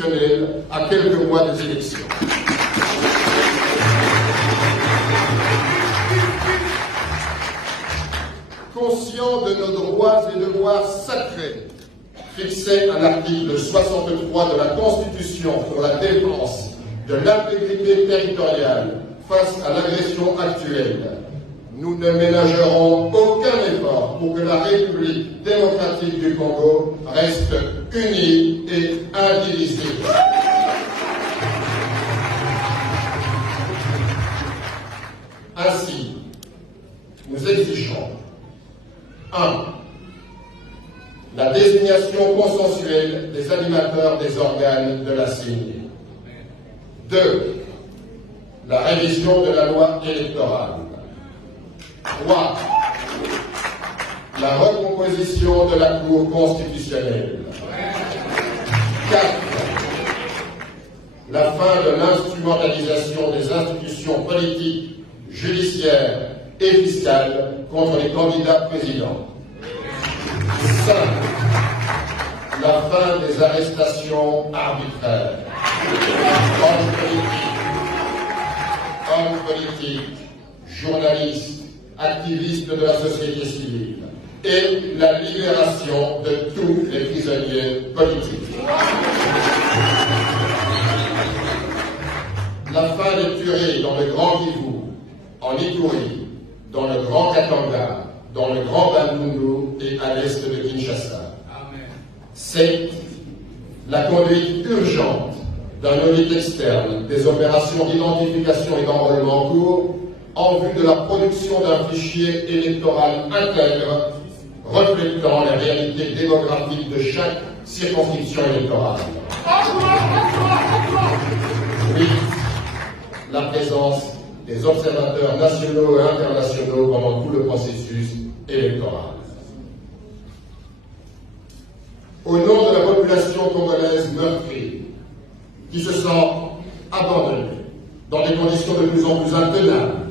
constitutionnelle à quelques mois des élections. Conscient de nos droits et devoirs sacrés, fixés à l'article 63 de la Constitution pour la défense de l'intégrité territoriale face à l'agression actuelle, nous ne ménagerons aucun effort pour que la République démocratique du Congo reste unie et indivisible. Ainsi, nous exigeons 1. La désignation consensuelle des animateurs des organes de la CENI. 2. La révision de la loi électorale. 3. La recomposition de la Cour constitutionnelle. 4. La fin de l'instrumentalisation des institutions politiques, judiciaires et fiscales contre les candidats présidents. 5. La fin des arrestations arbitraires. Hommes politiques, journalistes, activistes de la société civile et la libération de tous les prisonniers politiques. La fin des tueries dans le Grand Kivu, en Ituri, dans le Grand Katanga, dans le Grand Bandundu et à l'est de Kinshasa. 7. La conduite urgente d'un audit externe des opérations d'identification et d'enrôlement en cours en vue de la production d'un fichier électoral intègre reflétant les réalités démographiques de chaque circonscription électorale. 8. La présence des observateurs nationaux et internationaux pendant tout le processus électoral. Au nom de la population congolaise meurtrie, qui se sent abandonnée dans des conditions de plus en plus intenables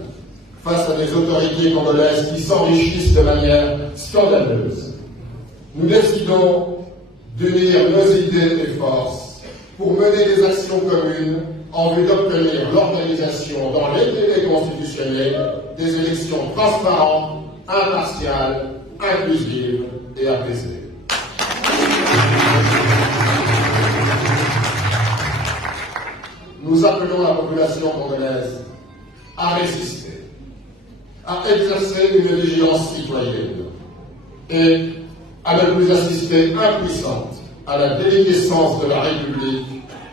face à des autorités congolaises qui s'enrichissent de manière scandaleuse, nous décidons d'unir nos idées et forces pour mener des actions communes en vue d'obtenir l'organisation dans les délais constitutionnels des élections transparentes, impartiales, inclusives et apaisées. Nous appelons la population congolaise à résister, à exercer une vigilance citoyenne et à ne plus assister impuissante à la déliquescence de la République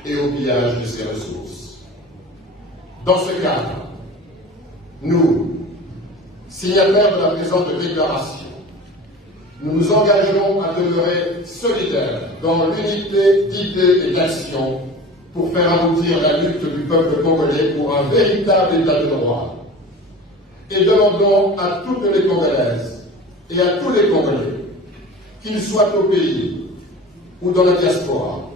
et au pillage de ses ressources. Dans ce cadre, nous, signataires de la présente déclaration, nous nous engageons à demeurer solidaires dans l'unité d'idées et d'actions pour faire aboutir la lutte du peuple congolais pour un véritable état de droit. Et demandons à toutes les Congolaises et à tous les Congolais, qu'ils soient au pays ou dans la diaspora,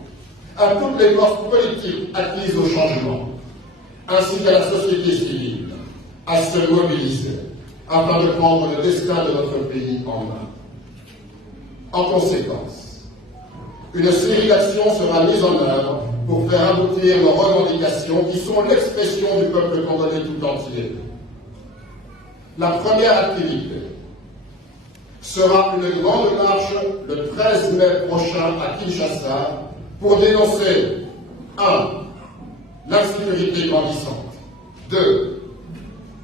à toutes les forces politiques acquises au changement, ainsi qu'à la société civile, à se mobiliser afin de prendre le destin de notre pays en main. En conséquence, une série d'actions sera mise en œuvre pour faire aboutir nos revendications qui sont l'expression du peuple congolais tout entier. La première activité sera une grande marche le 13 mai prochain à Kinshasa pour dénoncer 1. L'insécurité grandissante, 2.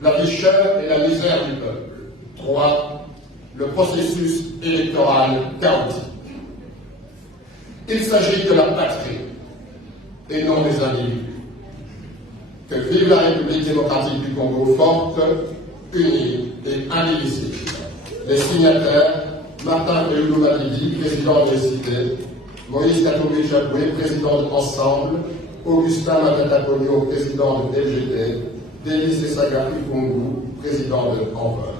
La vie chère et la misère du peuple, 3. Le processus électoral chaotique. Il s'agit de la patrie et non des individus. Que vive la République démocratique du Congo forte, unie et indivisible. Les signataires, Martin Fayulu Madidi, président de l'ECD, Moïse Katumbi Chapoué, président de Ensemble, Augustin Matataponio, président de DGT, Denis Saga Ikungu, président de Envol.